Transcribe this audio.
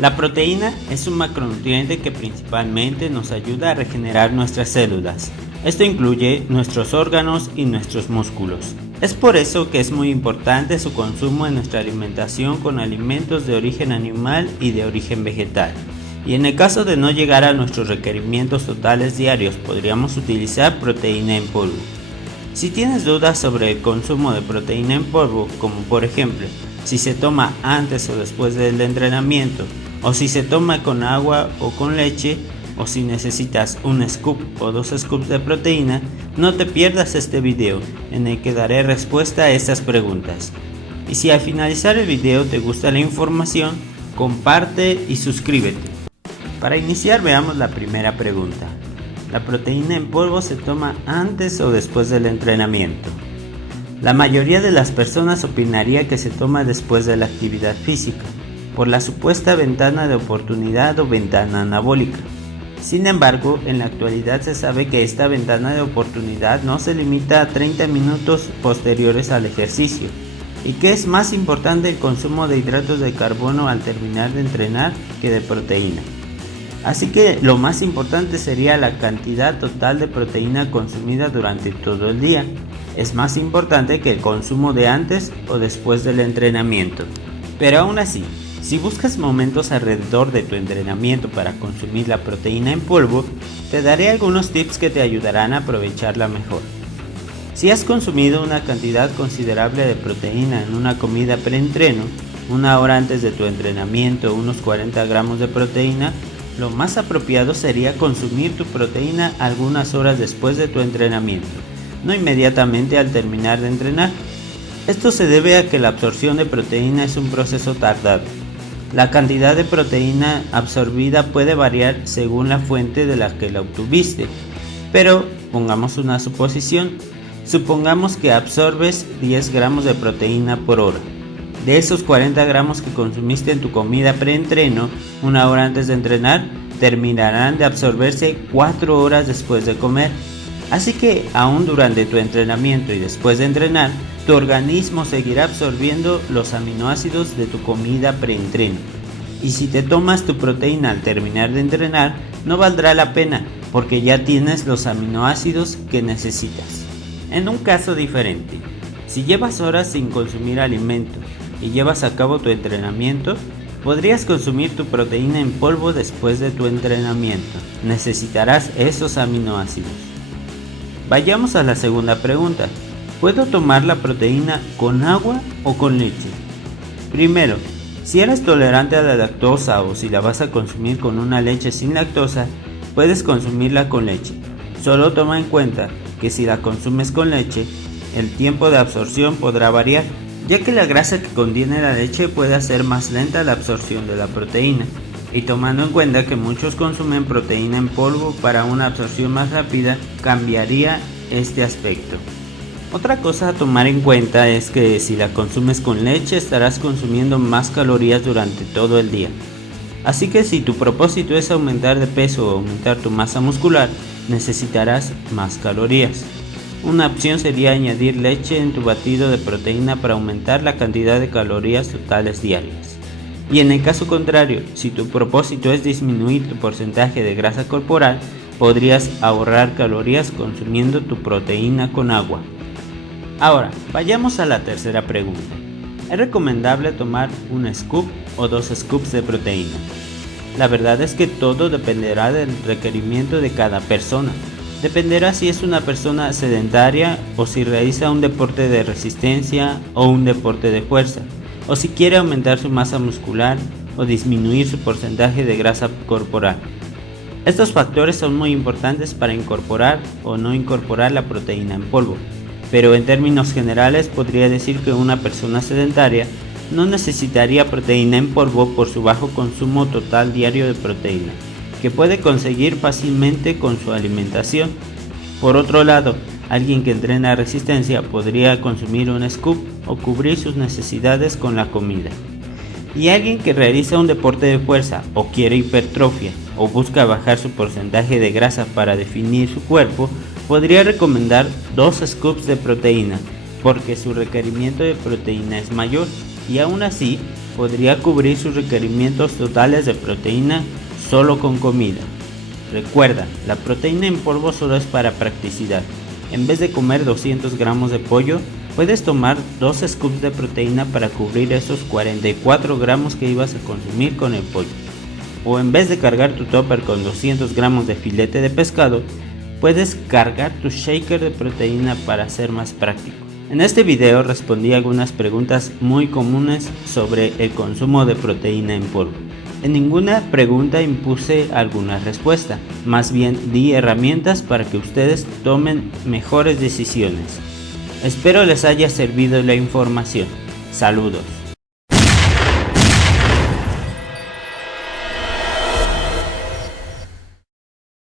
La proteína es un macronutriente que principalmente nos ayuda a regenerar nuestras células. Esto incluye nuestros órganos y nuestros músculos. Es por eso que es muy importante su consumo en nuestra alimentación con alimentos de origen animal y de origen vegetal. Y en el caso de no llegar a nuestros requerimientos totales diarios, podríamos utilizar proteína en polvo. Si tienes dudas sobre el consumo de proteína en polvo, como por ejemplo, si se toma antes o después del entrenamiento, o si se toma con agua o con leche, o si necesitas un scoop o 2 scoops de proteína, no te pierdas este video en el que daré respuesta a estas preguntas. Y si al finalizar el video te gusta la información, comparte y suscríbete. Para iniciar veamos la primera pregunta. ¿La proteína en polvo se toma antes o después del entrenamiento? La mayoría de las personas opinaría que se toma después de la actividad física, por la supuesta ventana de oportunidad o ventana anabólica. Sin embargo, en la actualidad se sabe que esta ventana de oportunidad no se limita a 30 minutos posteriores al ejercicio, y que es más importante el consumo de hidratos de carbono al terminar de entrenar que de proteína. Así que lo más importante sería la cantidad total de proteína consumida durante todo el día. Es más importante que el consumo de antes o después del entrenamiento. Pero aún así, si buscas momentos alrededor de tu entrenamiento para consumir la proteína en polvo, te daré algunos tips que te ayudarán a aprovecharla mejor. Si has consumido una cantidad considerable de proteína en una comida preentreno, una hora antes de tu entrenamiento, unos 40 gramos de proteína, lo más apropiado sería consumir tu proteína algunas horas después de tu entrenamiento, no inmediatamente al terminar de entrenar. Esto se debe a que la absorción de proteína es un proceso tardado. La cantidad de proteína absorbida puede variar según la fuente de la que la obtuviste, pero pongamos una suposición. Supongamos que absorbes 10 gramos de proteína por hora. De esos 40 gramos que consumiste en tu comida preentreno, una hora antes de entrenar, terminarán de absorberse 4 horas después de comer. Así que, aún durante tu entrenamiento y después de entrenar, tu organismo seguirá absorbiendo los aminoácidos de tu comida preentreno. Y si te tomas tu proteína al terminar de entrenar, no valdrá la pena, porque ya tienes los aminoácidos que necesitas. En un caso diferente, si llevas horas sin consumir alimento y llevas a cabo tu entrenamiento, podrías consumir tu proteína en polvo después de tu entrenamiento. Necesitarás esos aminoácidos. Vayamos a la segunda pregunta. ¿Puedo tomar la proteína con agua o con leche? Primero, si eres tolerante a la lactosa o si la vas a consumir con una leche sin lactosa, puedes consumirla con leche. Solo toma en cuenta que si la consumes con leche, el tiempo de absorción podrá variar, ya que la grasa que contiene la leche puede hacer más lenta la absorción de la proteína, y tomando en cuenta que muchos consumen proteína en polvo para una absorción más rápida, cambiaría este aspecto. Otra cosa a tomar en cuenta es que si la consumes con leche estarás consumiendo más calorías durante todo el día. Así que si tu propósito es aumentar de peso o aumentar tu masa muscular, necesitarás más calorías. Una opción sería añadir leche en tu batido de proteína para aumentar la cantidad de calorías totales diarias. Y en el caso contrario, si tu propósito es disminuir tu porcentaje de grasa corporal, podrías ahorrar calorías consumiendo tu proteína con agua. Ahora, vayamos a la tercera pregunta. ¿Es recomendable tomar un scoop o 2 scoops de proteína? La verdad es que todo dependerá del requerimiento de cada persona. Dependerá si es una persona sedentaria o si realiza un deporte de resistencia o un deporte de fuerza, o si quiere aumentar su masa muscular o disminuir su porcentaje de grasa corporal. Estos factores son muy importantes para incorporar o no incorporar la proteína en polvo, pero en términos generales podría decir que una persona sedentaria no necesitaría proteína en polvo por su bajo consumo total diario de proteína, que puede conseguir fácilmente con su alimentación. Por otro lado, alguien que entrena resistencia podría consumir un scoop o cubrir sus necesidades con la comida. Y alguien que realiza un deporte de fuerza o quiere hipertrofia o busca bajar su porcentaje de grasa para definir su cuerpo, podría recomendar 2 scoops de proteína, porque su requerimiento de proteína es mayor y aún así podría cubrir sus requerimientos totales de proteína solo con comida. Recuerda, la proteína en polvo solo es para practicidad. En vez de comer 200 gramos de pollo, puedes tomar 2 scoops de proteína para cubrir esos 44 gramos que ibas a consumir con el pollo. O en vez de cargar tu tupper con 200 gramos de filete de pescado, puedes cargar tu shaker de proteína para ser más práctico. En este video respondí algunas preguntas muy comunes sobre el consumo de proteína en polvo. En ninguna pregunta impuse alguna respuesta, más bien di herramientas para que ustedes tomen mejores decisiones. Espero les haya servido la información. Saludos.